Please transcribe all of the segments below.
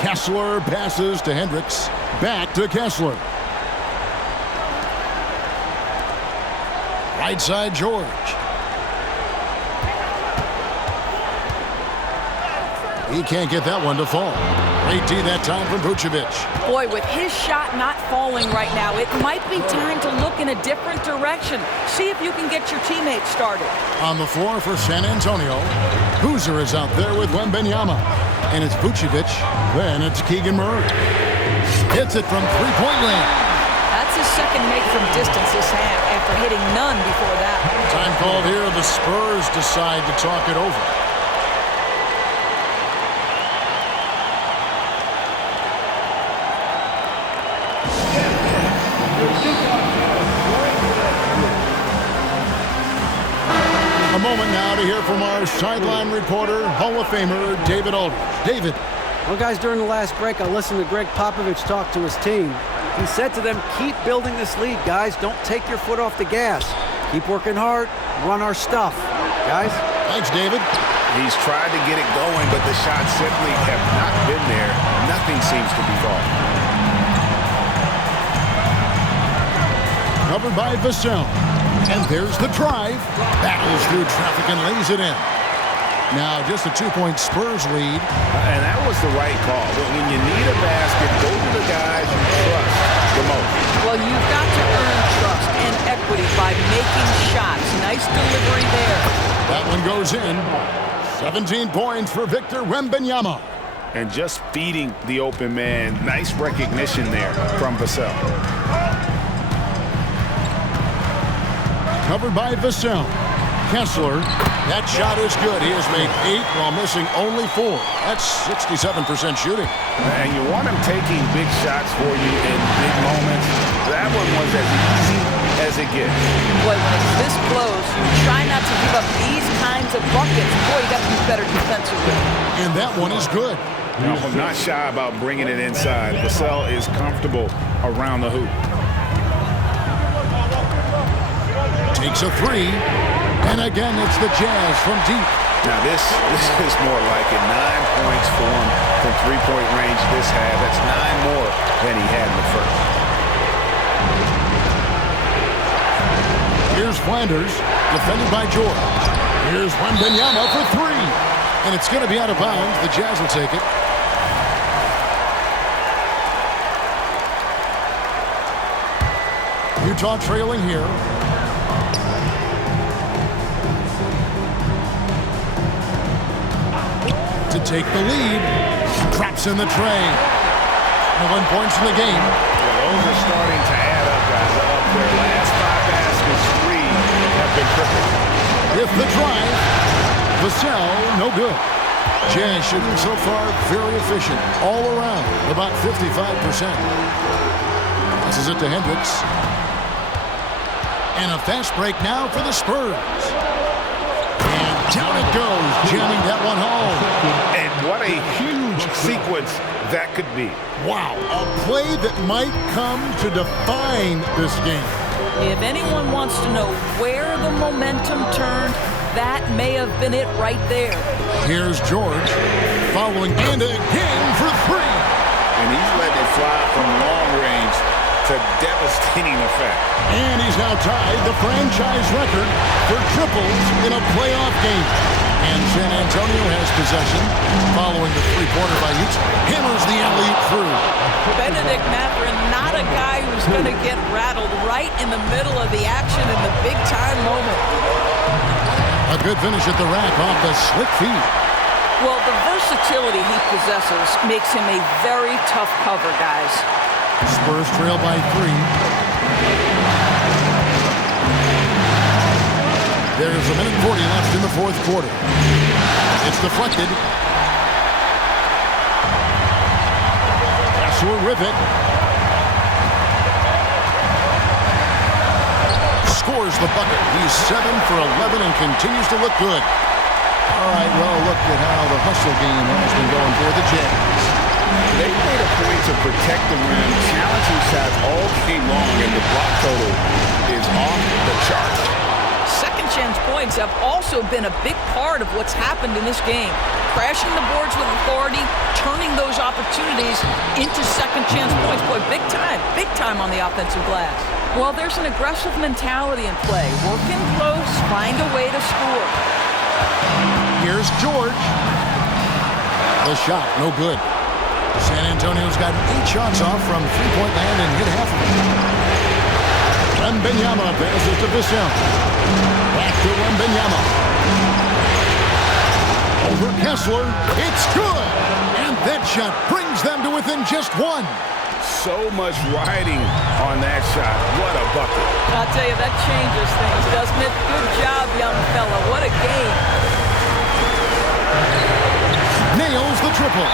Kessler passes to Hendricks. Back to Kessler. Right side, George. He can't get that one to fall. Great D that time from Vucevic. Boy, with his shot not falling right now, it might be time to look in a different direction. See if you can get your teammates started. On the floor for San Antonio, Hooser is out there with Wembanyama. And it's Vucevic. Then it's Keegan Murray. Hits it from three-point land. That's his second make from distance this half after hitting none before that. Time called here. The Spurs decide to talk it over. A moment now to hear from our sideline reporter, Hall of Famer David Aldridge. David. Well, guys, during the last break, I listened to Greg Popovich talk to his team. He said to them, keep building this lead, guys. Don't take your foot off the gas. Keep working hard. Run our stuff. Guys? Thanks, David. He's tried to get it going, but the shots simply have not been there. Nothing seems to be falling. Covered by Vassell. And there's the drive. Battles through traffic and lays it in. Now just a 2-point Spurs lead. And that was the right call. When you need a basket, go to the guys you trust the most. Well, you've got to earn trust and equity by making shots. Nice delivery there. That one goes in. 17 points for Victor Wembanyama. And just feeding the open man. Nice recognition there from Vassell. Covered by Vassell. Kessler, that shot is good. He has made 8 while missing only 4. That's 67% shooting. And you want him taking big shots for you in big moments. That one was as easy as it gets. Boy, when it's this close, you try not to give up these kinds of buckets. Boy, you got to be better defensively. And that one is good. No, I'm not shy about bringing it inside. Vassell is comfortable around the hoop. Takes a 3. And again, it's the Jazz from deep. Now this is more like it. 9 points for him from three-point range this half. That's 9 more than he had in the first. Here's Flanders, defended by George. Here's Wembanyama for 3. And it's going to be out of bounds. The Jazz will take it. Utah trailing here. To take the lead. Drops in the tray. 11 points in the game. Well, those are starting to add up, guys. Their last 5 baskets, 3 have been triple. If the drive. Vassell, no good. Jazz shooting so far very efficient. All around, about 55%. Passes it to Hendricks. And a fast break now for the Spurs. Down it goes, jamming that one home. And what a huge sequence that could be. Wow, a play that might come to define this game. If anyone wants to know where the momentum turned, that may have been it right there. Here's George, following and again for 3. And he's letting it fly from long range to devastating effect. And he's now tied the franchise record for triples in a playoff game. And San Antonio has possession following the three-pointer by Utah. Hammers the alley through. Benedict Mathurin, not a guy who's going to get rattled right in the middle of the action in the big-time moment. A good finish at the rack off the slick feed. Well, the versatility he possesses makes him a very tough cover, guys. Spurs trail by 3. There's a minute 40 left in the fourth quarter. It's deflected. Kessler with it. Scores the bucket. He's 7 for 11 and continues to look good. All right, well, look at how the hustle game has been going for the Jazz. They made a point to protect the rim, challenging shots all game long, and the block total is off the charts. Second chance points have also been a big part of what's happened in this game. Crashing the boards with authority, turning those opportunities into second chance points. Boy, big time on the offensive glass. Well, there's an aggressive mentality in play. Working close, find a way to score. Here's George. The shot, no good. San Antonio's got 8 shots off from three-point land and hit half of it. Wembanyama passes to Vassell. Back to Wembanyama. Over Kessler. It's good. And that shot brings them to within just one. So much riding on that shot. What a bucket. I'll tell you, that changes things, doesn't it? Good job, young fella. What a game. Nails the triple.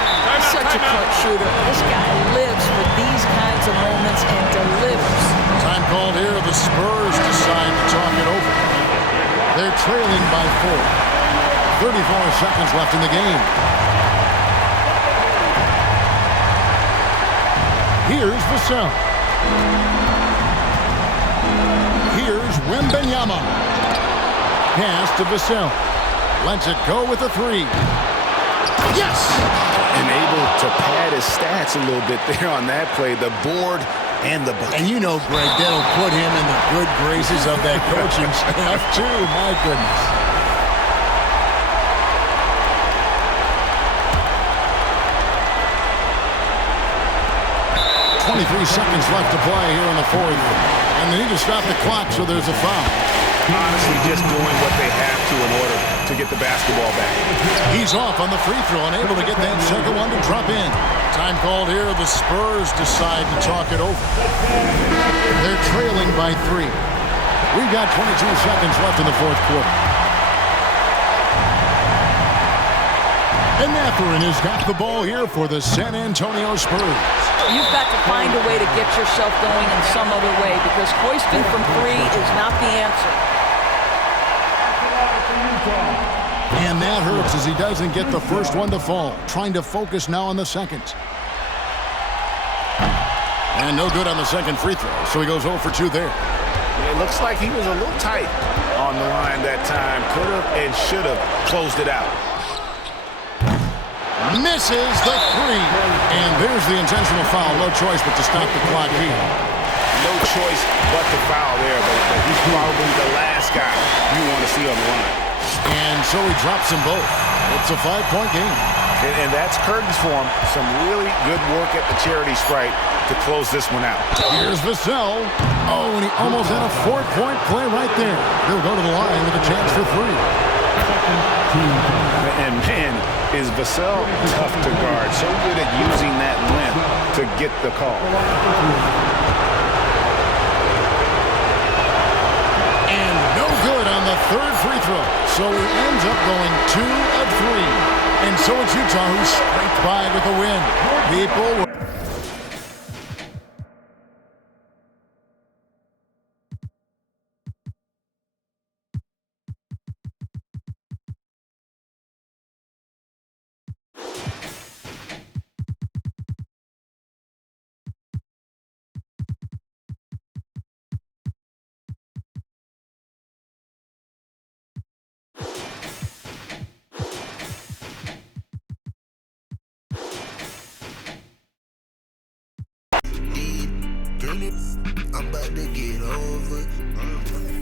Such a clutch shooter. This guy lives for these kinds of moments and delivers. Time called here. The Spurs decide to talk it over. They're trailing by 4. 34 seconds left in the game. Here's Vassell. Here's Wembanyama. Pass to Vassell. Lets it go with a 3. Yes! And able to pad his stats a little bit there on that play. The board and the bucket. And you know, Greg, that'll put him in the good graces of that coaching staff, too. My goodness. 23 seconds left to play here in the fourth. And they need to stop the clock, so there's a foul. Honestly, just doing what they have to in order to get the basketball back. He's off on the free throw and able to get that second one to drop in. Time called here. The Spurs decide to talk it over. They're trailing by 3. We've got 22 seconds left in the fourth quarter. And Mathurin has got the ball here for the San Antonio Spurs. You've got to find a way to get yourself going in some other way because hoisting from 3 is not the answer. And that hurts as he doesn't get the first one to fall. Trying to focus now on the second. And no good on the second free throw, so he goes 0 for 2 there. It looks like he was a little tight on the line that time. Could have and should have closed it out. Misses the 3. And there's the intentional foul. No choice but to stop the clock here. No choice but to foul there, but he's probably the last guy you want to see on the line. And so he drops them both. It's a 5-point game. And that's curtains for him. Some really good work at the charity stripe to close this one out. Here's Vassell. Oh, and he almost had a 4-point play right there. He'll go to the line with a chance for 3. And man, is Vassell tough to guard. So good at using that length to get the call. And no good on the third free throw. So he ends up going 2 of 3. And so it's Utah who scraped by with a win. People were I'm about to get over it.